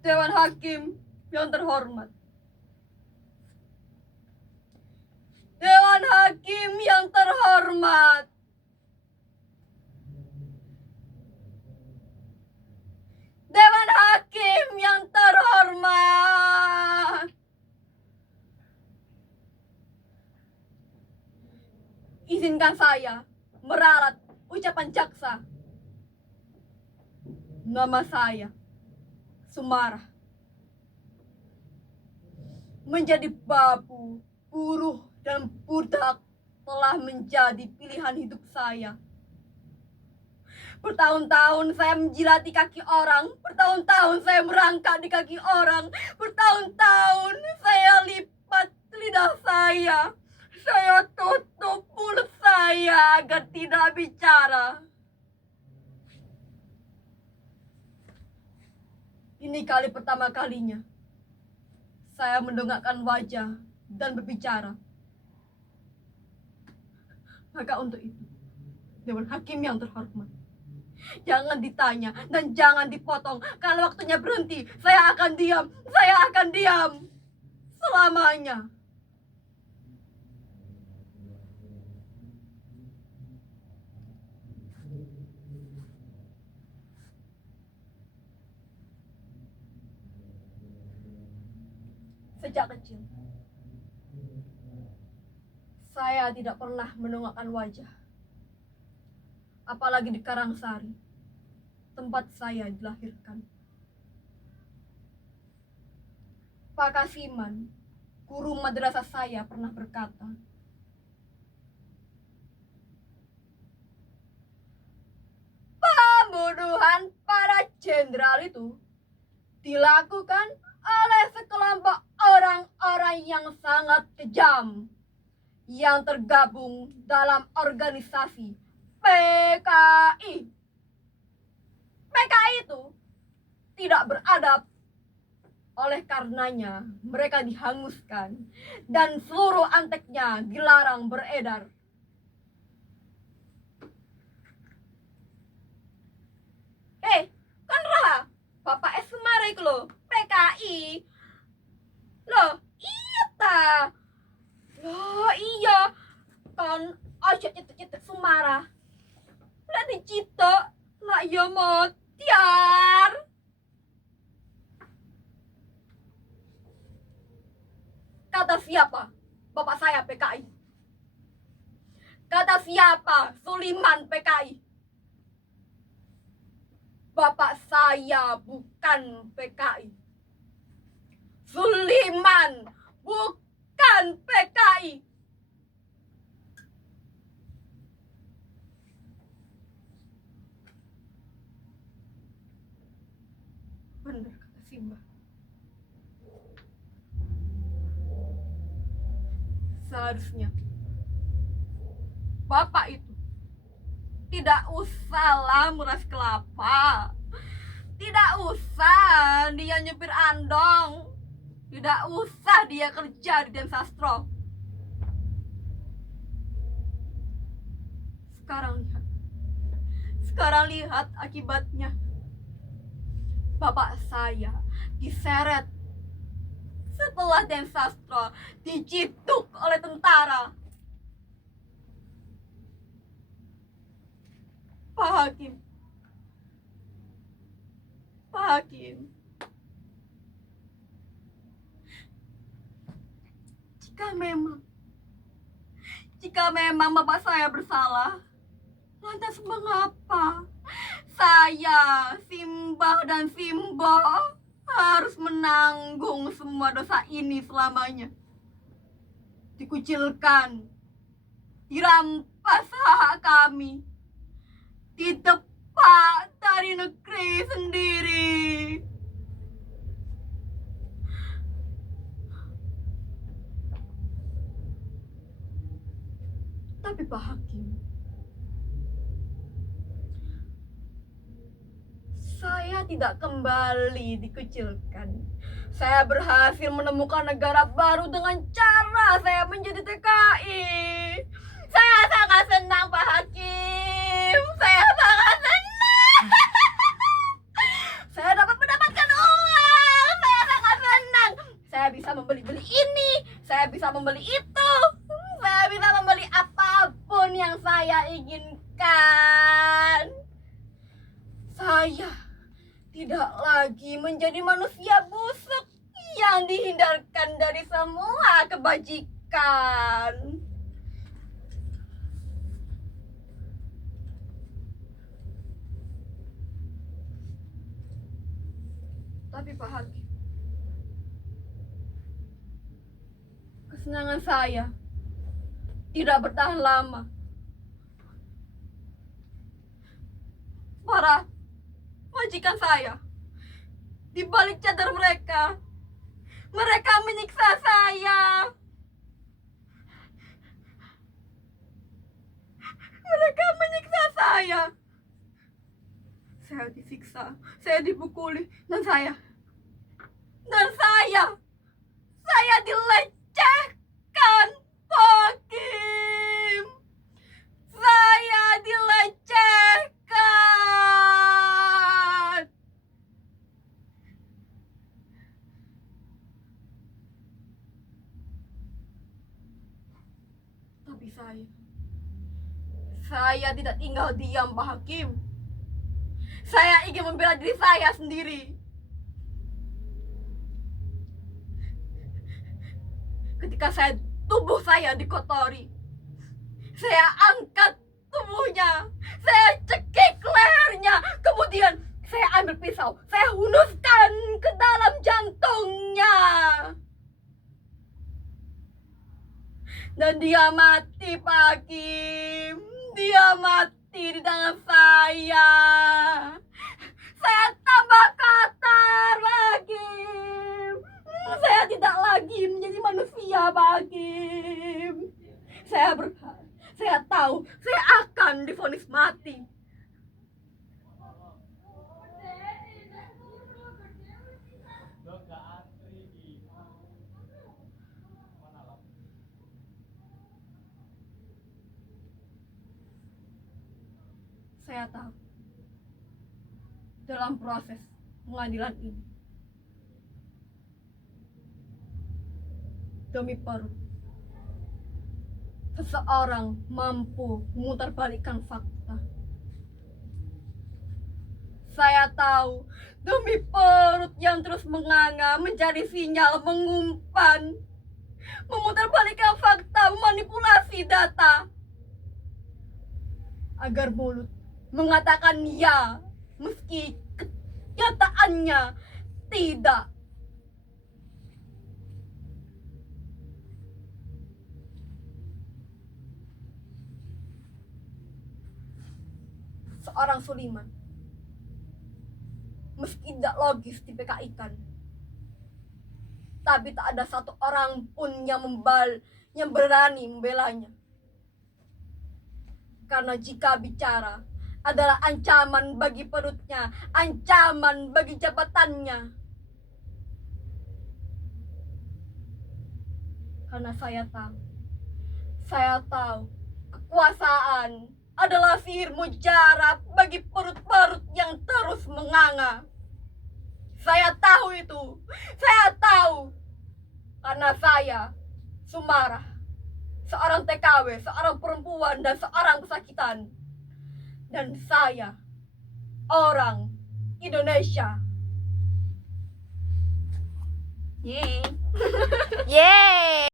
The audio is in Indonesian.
Dewan Hakim yang terhormat. Dewan Hakim yang terhormat. Dewan Hakim yang terhormat. Izinkan saya meralat ucapan jaksa. Nama saya Sumarah. Menjadi babu, buruh, dan budak telah menjadi pilihan hidup saya. Bertahun-tahun saya menjilati kaki orang, bertahun-tahun saya merangkak di kaki orang, bertahun-tahun saya lipat lidah saya tutup mulut saya agar tidak bicara. Ini kali pertama kalinya saya mendongakkan wajah dan berbicara. Maka untuk itu, Dewan Hakim yang terhormat, jangan ditanya dan jangan dipotong. Kalau waktunya berhenti, saya akan diam. Saya akan diam selamanya. Sejak kecil, saya tidak pernah menongakkan wajah. Apalagi di Karangsari, tempat saya dilahirkan. Pak Kasiman, guru madrasah saya, pernah berkata, pembunuhan para jenderal itu dilakukan oleh sekelompok orang-orang yang sangat kejam yang tergabung dalam organisasi PKI. PKI itu tidak beradab. Oleh karenanya mereka dihanguskan dan seluruh anteknya dilarang beredar. Kan Raha, Bapak S. Sumarah itu loh, PKI. Loh, iya ta. Loh, iya. Kan ojo cetek-cetek Sumarah. Lah dicitok, lah ya motiar. Kata siapa? Bapak saya PKI. Kata siapa? Suliman PKI. Bapak saya bukan PKI. Suliman bukan PKI. Benar kata Simba. Seharusnya Bapak itu tidak usahlah meras kelapa. Tidak usah dia nyepir andong. Tidak usah dia kerja di Den Sastro. Sekarang lihat akibatnya. Bapak saya diseret setelah Den Sastro diciduk oleh tentara. Pak Hakim, jika memang Bapak saya bersalah, lantas mengapa saya, Simbah dan Simbo harus menanggung semua dosa ini selamanya? Dikucilkan, dirampas hak kami, didepak dari negeri sendiri. Tapi Pak Hakim, saya tidak kembali dikucilkan. Saya berhasil menemukan negara baru dengan cara saya menjadi TKI. Saya sangat senang Pak Hakim. Saya sangat senang. Saya dapat mendapatkan uang. membeli itu. Saya bisa membeli apapun yang saya inginkan. Saya tidak lagi menjadi manusia busuk yang dihindarkan dari semua kebajikan. Tapi Pak Hakim, kesenangan saya tidak bertahan lama. Para majikan saya, di balik cadar mereka menyiksa saya. Mereka menyiksa saya. Saya disiksa, saya dipukuli, dan saya dilecehkan, Hakim. Saya dilecehkan. Tapi saya tidak tinggal diam, Pak Hakim. Saya ingin membela diri saya sendiri. Ketika tubuh saya dikotori, saya angkat tubuhnya, saya cekik lehernya, kemudian saya ambil pisau, saya hunuskan ke dalam jantungnya. Dan dia mati, Pak Hakim. Dia mati di tangan saya. Saya tambah kotor, Pak Hakim. Saya tidak lagi menjadi manusia, Pak Hakim. Saya tahu saya akan divonis mati. Saya tahu dalam proses pengadilan ini, demi perut, seseorang mampu memutarbalikkan fakta. Saya tahu demi perut yang terus menganga, mencari sinyal, mengumpan, memutarbalikkan fakta, memanipulasi data, agar mulut mengatakan ya meski kenyataannya tidak. Seorang Suliman, meski tidak logis di PKI-kan, tapi tak ada satu orang pun yang berani membelanya. Karena jika bicara adalah ancaman bagi perutnya, ancaman bagi jabatannya. Karena saya tahu kekuasaan adalah sihir mujarab bagi perut-perut yang terus menganga. Saya tahu itu. Saya tahu. Karena saya, Sumarah, seorang TKW, seorang perempuan, dan seorang pesakitan. Dan saya, orang Indonesia. Yeay. Yeay.